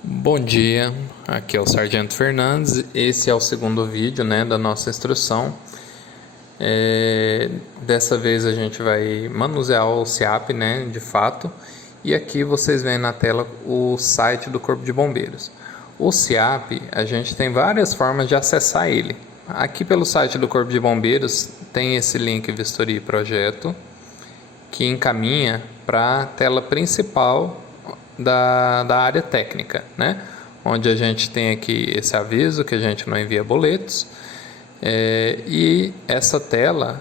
Bom dia, aqui é o Sargento Fernandes. Esse é o segundo vídeo, da nossa instrução. Dessa vez a gente vai manusear o SEAP, de fato. E aqui vocês veem na tela o site do Corpo de Bombeiros. O SEAP, a gente tem várias formas de acessar ele. Aqui pelo site do Corpo de Bombeiros tem esse link Vistoria e Projeto, que encaminha para a tela principal da área técnica, onde a gente tem aqui esse aviso que a gente não envia boletos, e essa tela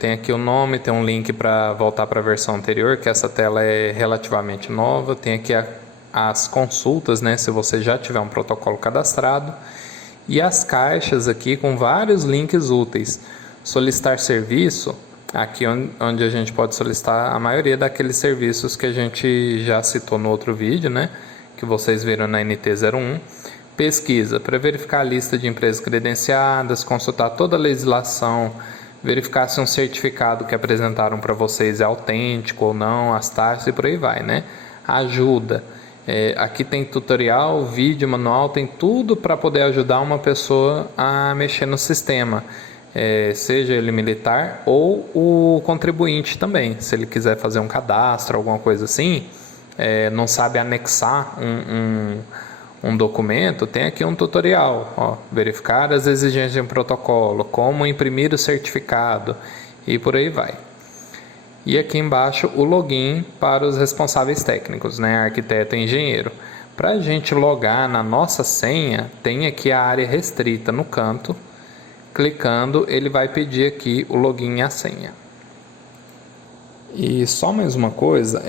tem aqui o nome, tem um link para voltar para a versão anterior, que essa tela é relativamente nova, tem aqui as consultas, se você já tiver um protocolo cadastrado, e as caixas aqui com vários links úteis. Solicitar serviço, aqui onde a gente pode solicitar a maioria daqueles serviços que a gente já citou no outro vídeo, que vocês viram na NT01. Pesquisa, para verificar a lista de empresas credenciadas, consultar toda a legislação, verificar se um certificado que apresentaram para vocês é autêntico ou não, as taxas e por aí vai, Ajuda. Aqui tem tutorial, vídeo, manual, tem tudo para poder ajudar uma pessoa a mexer no sistema. Seja ele militar ou o contribuinte também, se ele quiser fazer um cadastro, alguma coisa assim, não sabe anexar um documento, tem aqui um tutorial, verificar as exigências de um protocolo, como imprimir o certificado e por aí vai. E aqui embaixo o login para os responsáveis técnicos, arquiteto e engenheiro. Para a gente logar na nossa senha, tem aqui a área restrita no canto. Clicando, ele vai pedir aqui o login e a senha. E só mais uma coisa,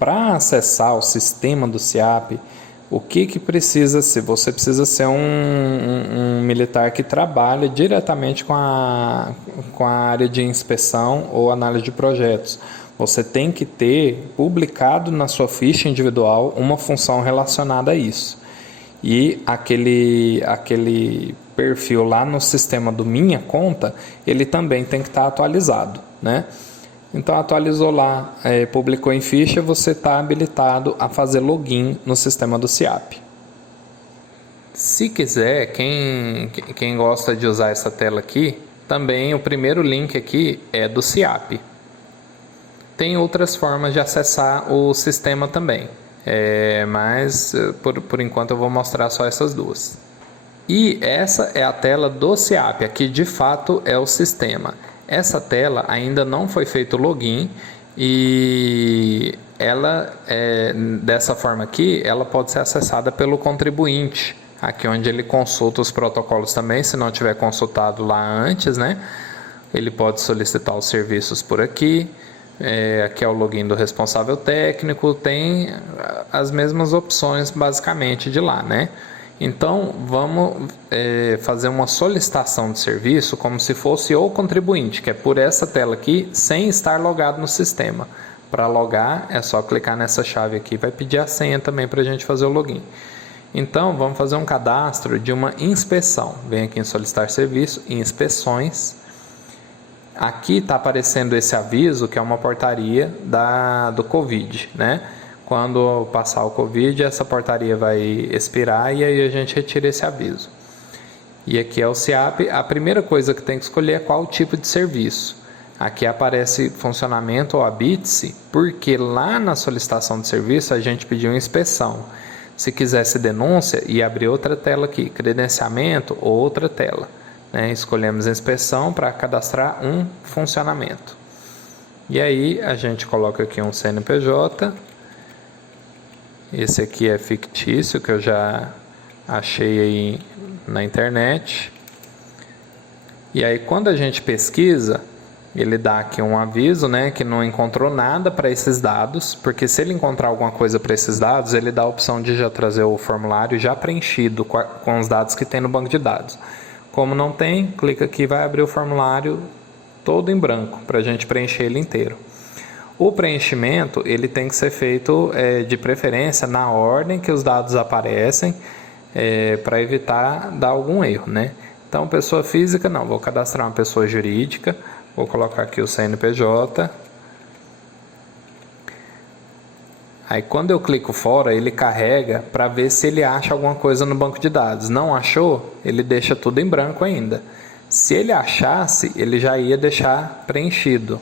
para acessar o sistema do SEAP, o que precisa ser? Você precisa ser um militar que trabalha diretamente com a área de inspeção ou análise de projetos. Você tem que ter publicado na sua ficha individual uma função relacionada a isso. E aquele perfil lá no sistema do Minha Conta, ele também tem que estar atualizado, Então, atualizou lá, publicou em ficha, você está habilitado a fazer login no sistema do SEAP. Se quiser, quem gosta de usar essa tela aqui, também o primeiro link aqui é do SEAP. Tem outras formas de acessar o sistema também. Mas por enquanto eu vou mostrar só essas duas. E essa é a tela do SEAP, aqui de fato é o sistema. Essa tela ainda não foi feito o login e ela, dessa forma aqui, ela pode ser acessada pelo contribuinte, aqui onde ele consulta os protocolos também, se não tiver consultado lá antes, ele pode solicitar os serviços por aqui. Aqui é o login do responsável técnico, tem as mesmas opções basicamente de lá, Então vamos fazer uma solicitação de serviço como se fosse o contribuinte, que é por essa tela aqui, sem estar logado no sistema. Para logar é só clicar nessa chave aqui, vai pedir a senha também para a gente fazer o login. Então vamos fazer um cadastro de uma inspeção. Vem aqui em solicitar serviço, inspeções. Aqui está aparecendo esse aviso, que é uma portaria do Covid, Quando passar o Covid, essa portaria vai expirar e aí a gente retira esse aviso. E aqui é o SEAP. A primeira coisa que tem que escolher é qual tipo de serviço. Aqui aparece funcionamento ou habite-se, porque lá na solicitação de serviço a gente pediu inspeção. Se quisesse denúncia, ia abrir outra tela aqui, credenciamento ou outra tela. Escolhemos inspeção para cadastrar um funcionamento. E aí a gente coloca aqui um CNPJ. Esse aqui é fictício, que eu já achei aí na internet. E aí quando a gente pesquisa, ele dá aqui um aviso, que não encontrou nada para esses dados, porque se ele encontrar alguma coisa para esses dados, ele dá a opção de já trazer o formulário já preenchido com os dados que tem no banco de dados. Como não tem, clica aqui e vai abrir o formulário todo em branco, para a gente preencher ele inteiro. O preenchimento ele tem que ser feito de preferência na ordem que os dados aparecem, para evitar dar algum erro, Então, pessoa física, não, vou cadastrar uma pessoa jurídica, vou colocar aqui o CNPJ. Aí quando eu clico fora, ele carrega para ver se ele acha alguma coisa no banco de dados. Não achou, ele deixa tudo em branco ainda. Se ele achasse, ele já ia deixar preenchido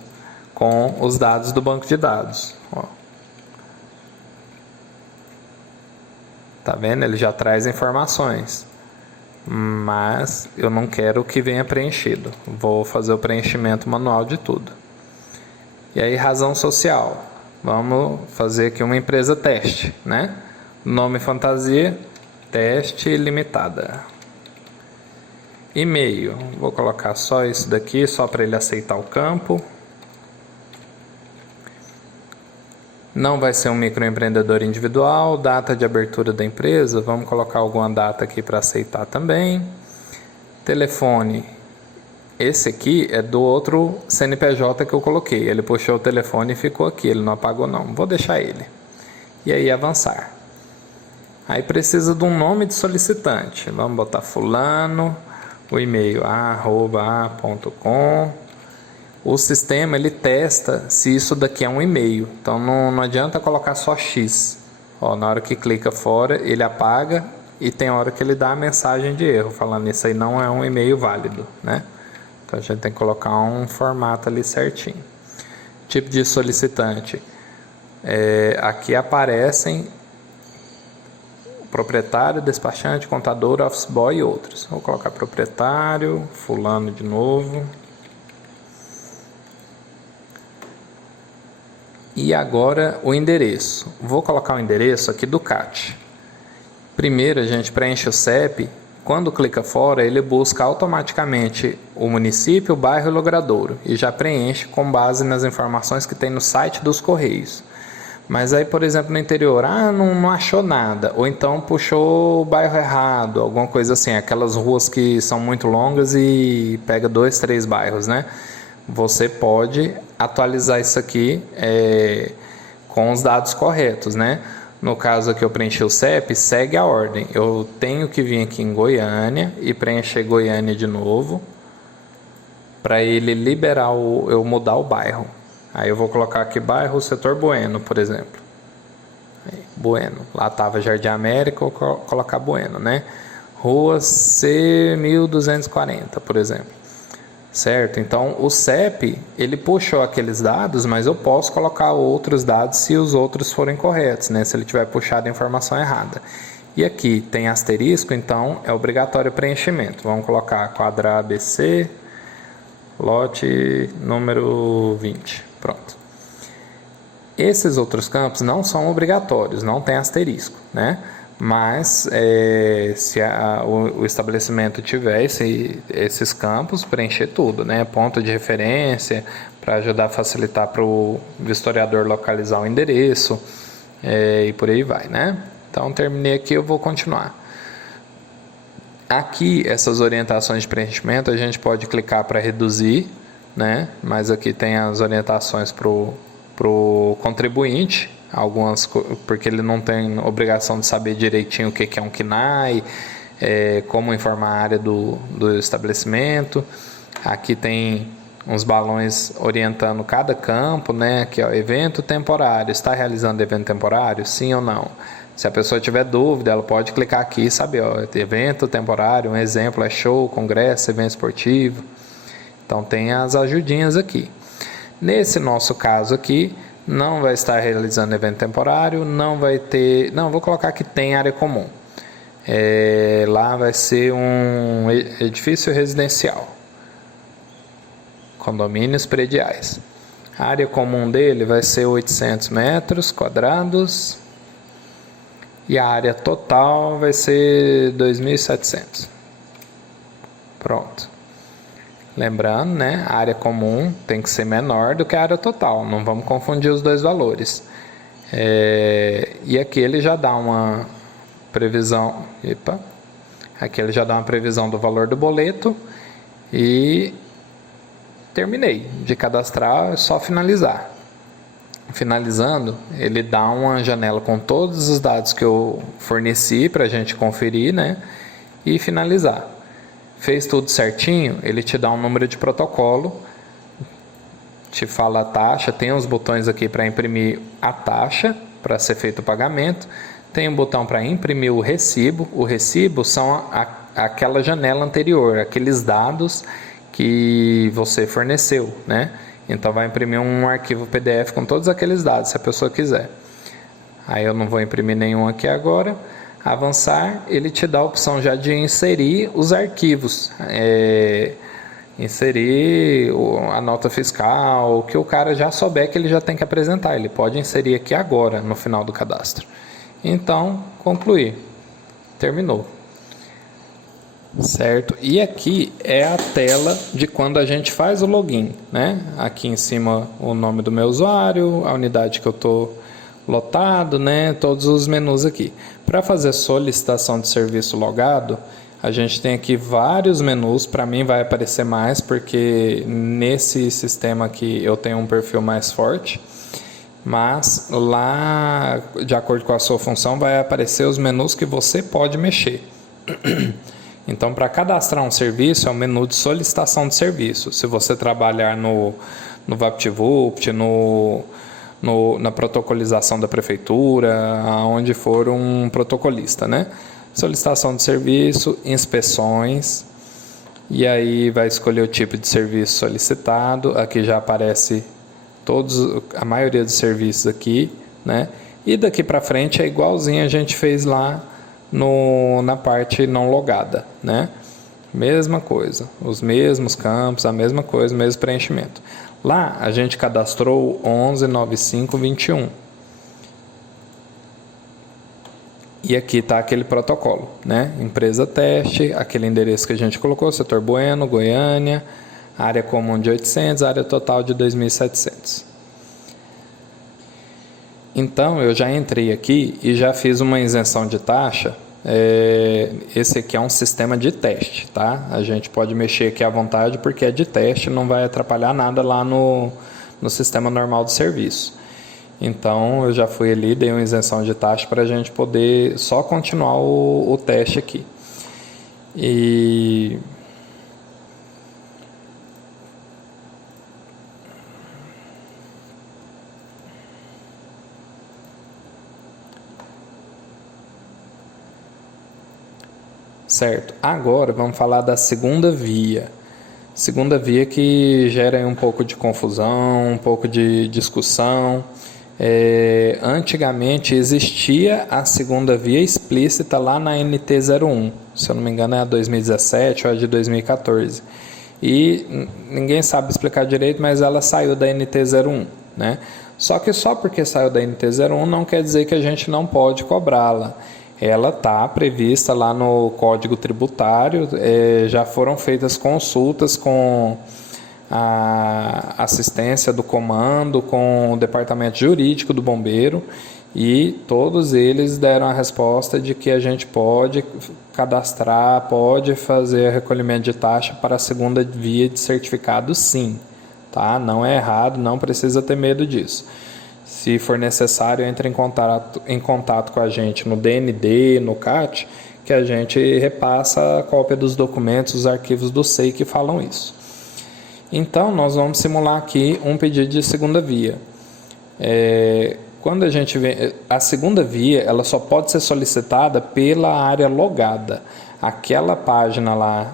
com os dados do banco de dados. Ó. Tá vendo? Ele já traz informações. Mas eu não quero que venha preenchido. Vou fazer o preenchimento manual de tudo. E aí, razão social. Vamos fazer aqui uma empresa teste, né? Nome fantasia, teste limitada. E-mail, vou colocar só isso daqui, só para ele aceitar o campo. Não vai ser um microempreendedor individual. Data de abertura da empresa, vamos colocar alguma data aqui para aceitar também. Telefone. Esse aqui é do outro CNPJ que eu coloquei. Ele puxou o telefone e ficou aqui. Ele não apagou não. Vou deixar ele. E aí avançar. Aí precisa de um nome de solicitante. Vamos botar fulano. O e-mail @a.com. O sistema ele testa se isso daqui é um e-mail. Então não adianta colocar só X. Ó, na hora que clica fora, ele apaga. E tem hora que ele dá a mensagem de erro. Falando isso aí não é um e-mail válido, né? Então a gente tem que colocar um formato ali certinho. Tipo de solicitante. Aqui aparecem proprietário, despachante, contador, office boy e outros. Vou colocar proprietário, fulano de novo. E agora o endereço. Vou colocar o endereço aqui do CAT. Primeiro a gente preenche o CEP. Quando clica fora, ele busca automaticamente o município, o bairro e o logradouro e já preenche com base nas informações que tem no site dos Correios. Mas aí, por exemplo, no interior, não achou nada, ou então puxou o bairro errado, alguma coisa assim, aquelas ruas que são muito longas e pega 2, 3 bairros, né? Você pode atualizar isso aqui com os dados corretos, né? No caso aqui eu preenchi o CEP, segue a ordem. Eu tenho que vir aqui em Goiânia e preencher Goiânia de novo para ele liberar eu mudar o bairro. Aí eu vou colocar aqui bairro Setor Bueno, por exemplo. Aí, Bueno. Lá estava Jardim América, vou colocar Bueno, né? Rua C1240, por exemplo. Certo? Então o CEP ele puxou aqueles dados, mas eu posso colocar outros dados se os outros forem corretos, né? Se ele tiver puxado a informação errada. E aqui tem asterisco, então é obrigatório o preenchimento. Vamos colocar quadra ABC, lote número 20. Pronto. Esses outros campos não são obrigatórios, não tem asterisco, né? Mas se o estabelecimento tiver esses campos, preencher tudo, né? Ponto de referência para ajudar a facilitar para o vistoriador localizar o endereço e por aí vai, né? Então terminei aqui, eu vou continuar. Aqui essas orientações de preenchimento a gente pode clicar para reduzir, né? Mas aqui tem as orientações para o contribuinte. Algumas, porque ele não tem obrigação de saber direitinho o que é um KNAI, como informar a área do estabelecimento. Aqui tem uns balões orientando cada campo, né? Aqui, ó, evento temporário. Está realizando evento temporário? Sim ou não? Se a pessoa tiver dúvida, ela pode clicar aqui e saber, ó, evento temporário, um exemplo é show, congresso, evento esportivo. Então tem as ajudinhas aqui. Nesse nosso caso aqui, não vai estar realizando evento temporário, não vai ter... Não, vou colocar que tem área comum. Lá vai ser um edifício residencial. Condomínios prediais. A área comum dele vai ser 800 metros quadrados. E a área total vai ser 2.700. Pronto. Lembrando, né, a área comum tem que ser menor do que a área total, não vamos confundir os dois valores. E aqui ele já dá uma previsão, aqui ele já dá uma previsão do valor do boleto e terminei de cadastrar, é só finalizar. Finalizando, ele dá uma janela com todos os dados que eu forneci para a gente conferir, né, e finalizar. Fez tudo certinho, ele te dá um número de protocolo, te fala a taxa, tem os botões aqui para imprimir a taxa, para ser feito o pagamento. Tem um botão para imprimir o recibo. O recibo são aquela janela anterior, aqueles dados que você forneceu, né? Então vai imprimir um arquivo PDF com todos aqueles dados, se a pessoa quiser. Aí eu não vou imprimir nenhum aqui agora. Avançar, ele te dá a opção já de inserir os arquivos. Inserir a nota fiscal, o que o cara já souber que ele já tem que apresentar. Ele pode inserir aqui agora, no final do cadastro. Então, concluir. Terminou. Certo? E aqui é a tela de quando a gente faz o login, né? Aqui em cima o nome do meu usuário, a unidade que eu estou lotado, né? Todos os menus aqui. Para fazer solicitação de serviço logado, a gente tem aqui vários menus. Para mim vai aparecer mais, porque nesse sistema aqui eu tenho um perfil mais forte. Mas lá, de acordo com a sua função, vai aparecer os menus que você pode mexer. Então, para cadastrar um serviço, é o menu de solicitação de serviço. Se você trabalhar no VaptVupt, na protocolização da prefeitura, aonde for um protocolista, né? Solicitação de serviço, inspeções, e aí vai escolher o tipo de serviço solicitado. Aqui já aparece a maioria dos serviços aqui, né? E daqui para frente é igualzinho a gente fez lá na parte não logada, né? Mesma coisa, os mesmos campos, a mesma coisa, o mesmo preenchimento. Lá a gente cadastrou 119521. E aqui está aquele protocolo, né? Empresa teste, aquele endereço que a gente colocou, setor Bueno, Goiânia, área comum de 800, área total de 2.700. Então, eu já entrei aqui e já fiz uma isenção de taxa. Esse aqui é um sistema de teste, tá? A gente pode mexer aqui à vontade porque é de teste, não vai atrapalhar nada lá no sistema normal de serviço. Então, eu já fui ali, dei uma isenção de taxa para a gente poder só continuar o teste aqui. Certo, agora vamos falar da segunda via. Segunda via que gera um pouco de confusão, um pouco de discussão. Antigamente existia a segunda via explícita lá na NT01, se eu não me engano é a 2017 ou a de 2014. E ninguém sabe explicar direito, mas ela saiu da NT01, né? Só que só porque saiu da NT01 não quer dizer que a gente não pode cobrá-la. Ela está prevista lá no Código Tributário, já foram feitas consultas com a assistência do comando, com o departamento jurídico do bombeiro, e todos eles deram a resposta de que a gente pode cadastrar, pode fazer recolhimento de taxa para a segunda via de certificado, sim. Tá? Não é errado, não precisa ter medo disso. Se for necessário, entre em contato com a gente no DND, no CAT, que a gente repassa a cópia dos documentos, os arquivos do SEI que falam isso. Então, nós vamos simular aqui um pedido de segunda via. Quando a gente vê a segunda via, ela só pode ser solicitada pela área logada. Aquela página lá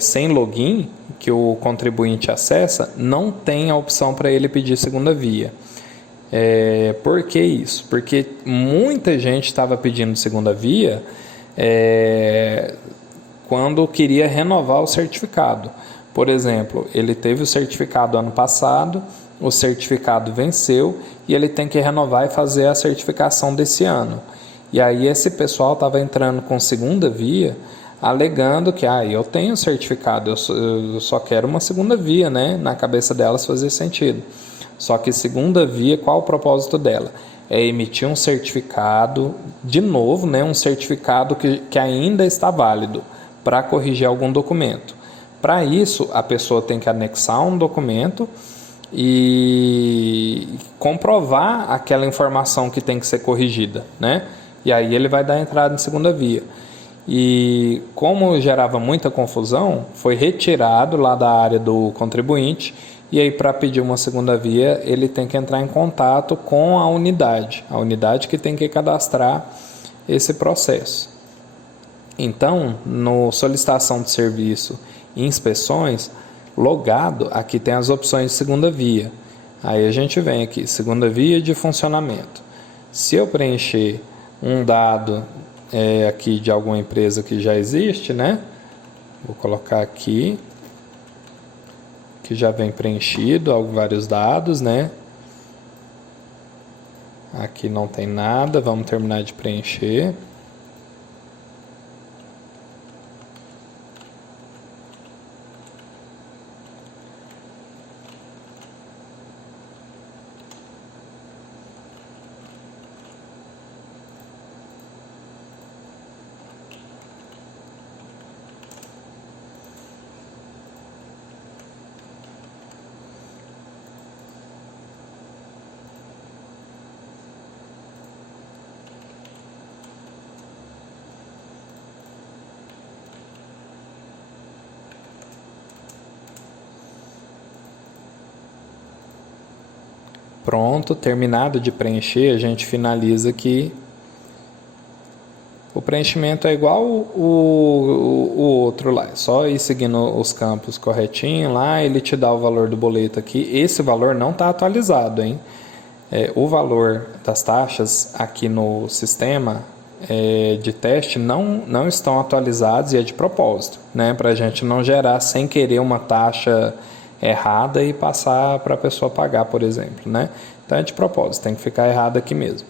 sem login, que o contribuinte acessa, não tem a opção para ele pedir segunda via. Por que isso? Porque muita gente estava pedindo segunda via quando queria renovar o certificado. Por exemplo, ele teve o certificado ano passado, o certificado venceu e ele tem que renovar e fazer a certificação desse ano. E aí esse pessoal estava entrando com segunda via, alegando que eu tenho certificado, eu só quero uma segunda via, né? Na cabeça delas fazia sentido. Só que segunda via, qual o propósito dela? É emitir um certificado, de novo, né? Um certificado que ainda está válido para corrigir algum documento. Para isso, a pessoa tem que anexar um documento e comprovar aquela informação que tem que ser corrigida, né? E aí ele vai dar entrada em segunda via. E como gerava muita confusão, foi retirado lá da área do contribuinte e aí para pedir uma segunda via ele tem que entrar em contato com a unidade que tem que cadastrar esse processo. Então, no solicitação de serviço e inspeções, logado, aqui tem as opções de segunda via. Aí a gente vem aqui, segunda via de funcionamento. Se eu preencher um dado aqui de alguma empresa que já existe, né? Vou colocar aqui, que já vem preenchido, vários dados, né? Aqui não tem nada, vamos terminar de preencher. Pronto, terminado de preencher, a gente finaliza aqui. O preenchimento é igual o outro lá, é só ir seguindo os campos corretinho lá, ele te dá o valor do boleto aqui. Esse valor não está atualizado, hein? O valor das taxas aqui no sistema de teste não estão atualizados e é de propósito, né? Para a gente não gerar sem querer uma taxa errada e passar para a pessoa pagar, por exemplo, né? Então é de propósito, tem que ficar errado aqui mesmo.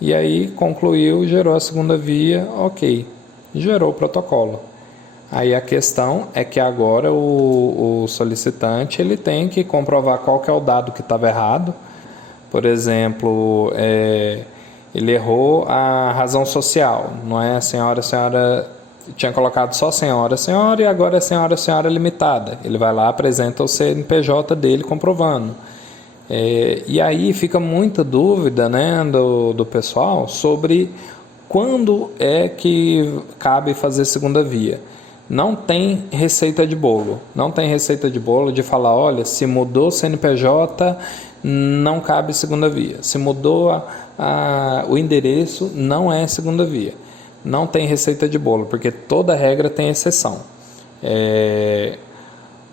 E aí concluiu, gerou a segunda via, ok, gerou o protocolo. Aí a questão é que agora o solicitante ele tem que comprovar qual que é o dado que estava errado. Por exemplo, ele errou a razão social, não é senhora tinha colocado só senhora e agora é senhora limitada. Ele vai lá, apresenta o CNPJ dele comprovando. E aí fica muita dúvida, né, do pessoal sobre quando é que cabe fazer segunda via. Não tem receita de bolo. Não tem receita de bolo de falar, olha, se mudou o CNPJ, não cabe segunda via. Se mudou o endereço, não é segunda via. Não tem receita de bolo, porque toda regra tem exceção.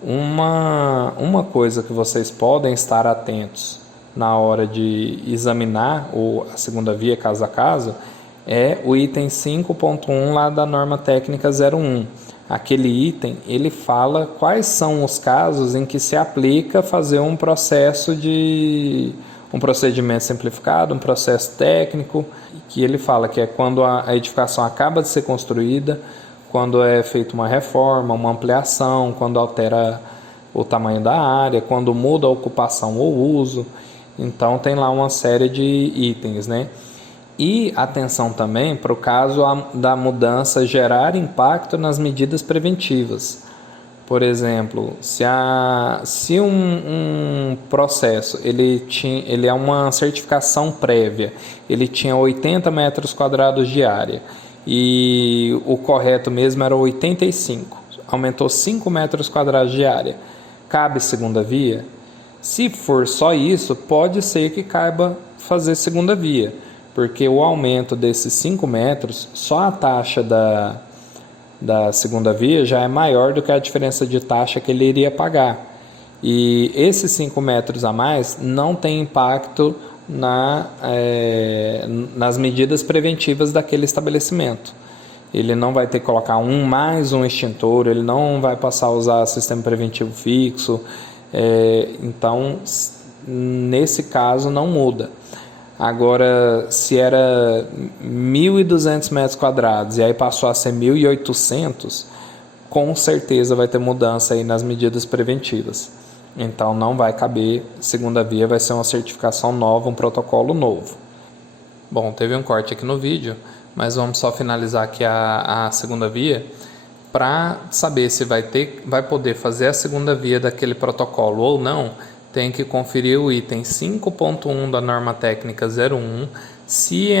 Uma coisa que vocês podem estar atentos na hora de examinar a segunda via caso a caso é o item 5.1 lá da norma técnica 01. Aquele item, ele fala quais são os casos em que se aplica fazer um procedimento simplificado, um processo técnico, que ele fala que é quando a edificação acaba de ser construída, quando é feita uma reforma, uma ampliação, quando altera o tamanho da área, quando muda a ocupação ou uso. Então tem lá uma série de itens, né? E atenção também para o caso da mudança gerar impacto nas medidas preventivas. Por exemplo, se um processo ele é uma certificação prévia, ele tinha 80 metros quadrados de área e o correto mesmo era 85, aumentou 5 metros quadrados de área, cabe segunda via? Se for só isso, pode ser que caiba fazer segunda via, porque o aumento desses 5 metros, só a taxa da segunda via já é maior do que a diferença de taxa que ele iria pagar. E esses 5 metros a mais não tem impacto nas medidas preventivas daquele estabelecimento. Ele não vai ter que colocar mais um extintor, ele não vai passar a usar sistema preventivo fixo. Então, nesse caso, não muda. Agora, se era 1.200 metros quadrados e aí passou a ser 1.800, com certeza vai ter mudança aí nas medidas preventivas. Então, não vai caber segunda via, vai ser uma certificação nova, um protocolo novo. Bom, teve um corte aqui no vídeo, mas vamos só finalizar aqui a segunda via para saber se vai poder fazer a segunda via daquele protocolo ou não. Tem que conferir o item 5.1 da norma técnica 01. Se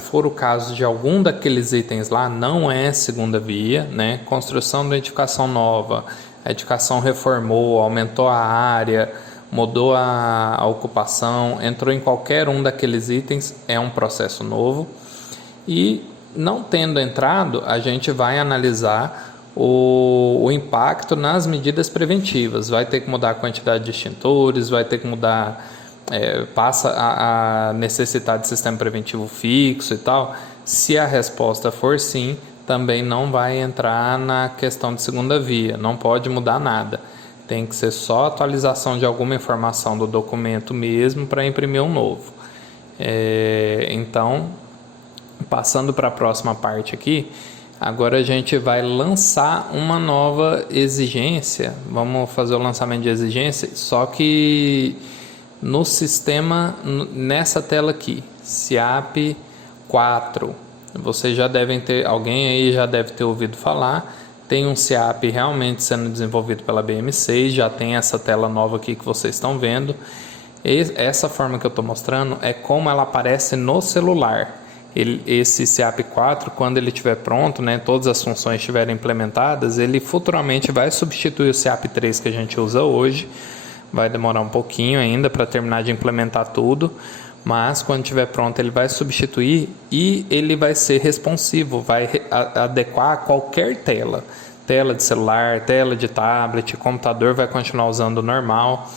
for o caso de algum daqueles itens lá, não é segunda via, né? Construção de edificação nova, a edificação reformou, aumentou a área, mudou a ocupação, entrou em qualquer um daqueles itens, é um processo novo. E não tendo entrado, a gente vai analisar o impacto nas medidas preventivas. Vai ter que mudar a quantidade de extintores, vai ter que mudar, passa a necessitar de sistema preventivo fixo e tal. Se a resposta for sim, também não vai entrar na questão de segunda via, não pode mudar nada. Tem que ser só atualização de alguma informação do documento mesmo para imprimir um novo. Então, passando para a próxima parte aqui, agora a gente vai lançar uma nova exigência. Vamos fazer o lançamento de exigência, só que no sistema, nessa tela aqui, SIAP 4. Vocês já devem ter, alguém aí já deve ter ouvido falar. Tem um SIAP realmente sendo desenvolvido pela BM6, já tem essa tela nova aqui que vocês estão vendo. Essa forma que eu estou mostrando é como ela aparece no celular. Esse SIAP 4, quando ele estiver pronto, né, todas as funções estiverem implementadas, ele futuramente vai substituir o SIAP 3 que a gente usa hoje. Vai demorar um pouquinho ainda para terminar de implementar tudo, mas quando estiver pronto ele vai substituir e ele vai ser responsivo, vai adequar a qualquer tela. Tela de celular, tela de tablet, computador vai continuar usando normal.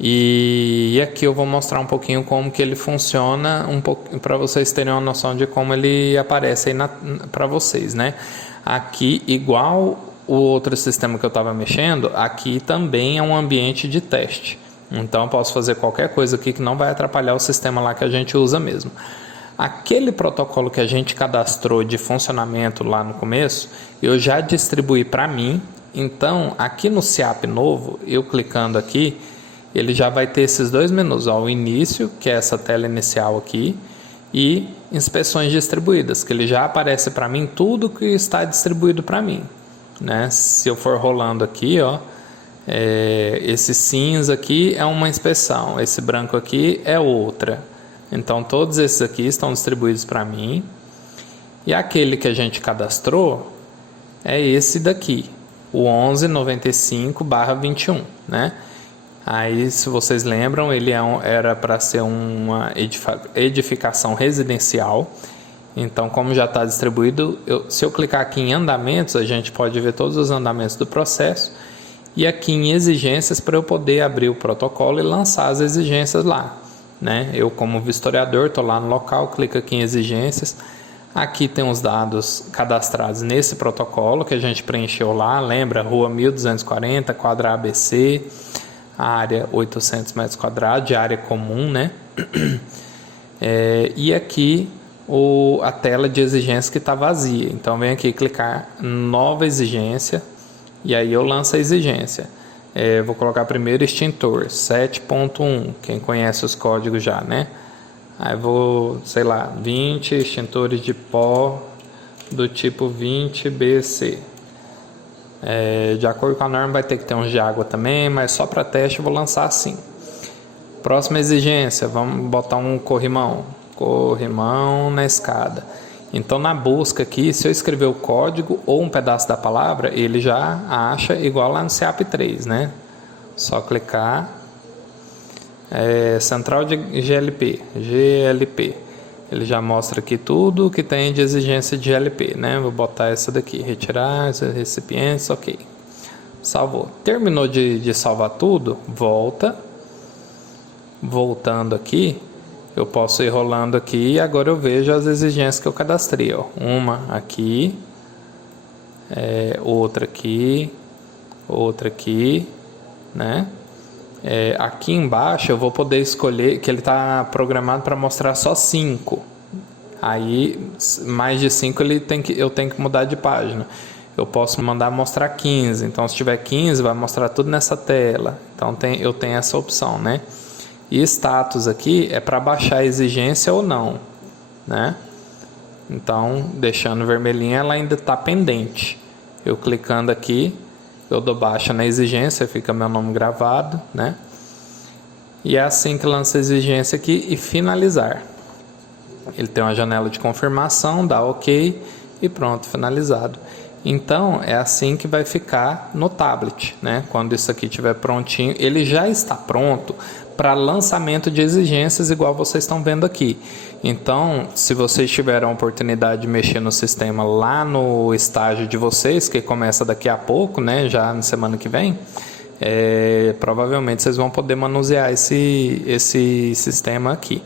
E aqui eu vou mostrar um pouquinho como que ele funciona, para vocês terem uma noção de como ele aparece aí para vocês, né? Aqui, igual o outro sistema que eu estava mexendo, aqui também é um ambiente de teste. Então eu posso fazer qualquer coisa aqui que não vai atrapalhar o sistema lá que a gente usa mesmo. Aquele protocolo que a gente cadastrou de funcionamento lá no começo, eu já distribuí para mim. Então aqui no SIAP novo, eu clicando aqui, ele já vai ter esses dois menus, ó, o início, que é essa tela inicial aqui, e inspeções distribuídas, que ele já aparece para mim tudo que está distribuído para mim, né? Se eu for rolando aqui, ó, esse cinza aqui é uma inspeção, esse branco aqui é outra. Então todos esses aqui estão distribuídos para mim, e aquele que a gente cadastrou é esse daqui, o 1195/21, né? Aí, se vocês lembram, ele era para ser uma edificação residencial. Então, como já está distribuído, se eu clicar aqui em andamentos, a gente pode ver todos os andamentos do processo. E aqui em exigências, para eu poder abrir o protocolo e lançar as exigências lá, né? Eu, como vistoriador, estou lá no local, clico aqui em exigências. Aqui tem os dados cadastrados nesse protocolo que a gente preencheu lá. Lembra? Rua 1240, quadra ABC. Área 800 metros quadrados de área comum, né? E aqui a tela de exigência que está vazia. Então vem aqui clicar nova exigência e aí eu lanço a exigência. Vou colocar primeiro extintor 7.1, quem conhece os códigos já, né? Aí vou, sei lá, 20 extintores de pó do tipo 20BC. De acordo com a norma vai ter que ter uns de água também, mas só para teste eu vou lançar assim. Próxima exigência, vamos botar um corrimão na escada. Então na busca aqui, se eu escrever o código ou um pedaço da palavra, ele já acha igual lá no SIAP 3, né? Só clicar, central de GLP. Ele já mostra aqui tudo que tem de exigência de GLP, né? Vou botar essa daqui, retirar esses recipientes, ok. Salvou. Terminou de salvar tudo, voltando aqui, eu posso ir rolando aqui e agora eu vejo as exigências que eu cadastrei, ó. Uma aqui, outra aqui, né? Aqui embaixo eu vou poder escolher, que ele está programado para mostrar só 5. Aí mais de 5 eu tenho que mudar de página. Eu posso mandar mostrar 15. Então se tiver 15 vai mostrar tudo nessa tela. Então eu tenho essa opção, né? E status aqui é para baixar a exigência ou não, né? Então deixando vermelhinha, ela ainda está pendente. Eu clicando aqui, eu dou baixa na exigência, fica meu nome gravado, né? E é assim que lança a exigência aqui e finalizar. Ele tem uma janela de confirmação, dá OK e pronto, finalizado. Então, é assim que vai ficar no tablet, né? Quando isso aqui estiver prontinho, ele já está pronto para lançamento de exigências, igual vocês estão vendo aqui. Então, se vocês tiverem a oportunidade de mexer no sistema lá no estágio de vocês, que começa daqui a pouco, né? Já na semana que vem, provavelmente vocês vão poder manusear esse sistema aqui.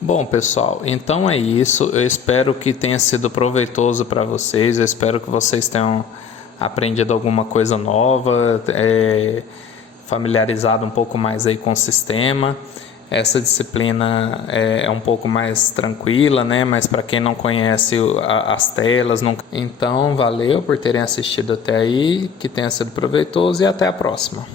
Bom, pessoal, então é isso. Eu espero que tenha sido proveitoso para vocês. Eu espero que vocês tenham aprendido alguma coisa nova, familiarizado um pouco mais aí com o sistema. Essa disciplina é um pouco mais tranquila, né? Mas para quem não conhece as telas, não... Então, valeu por terem assistido até aí, que tenha sido proveitoso e até a próxima.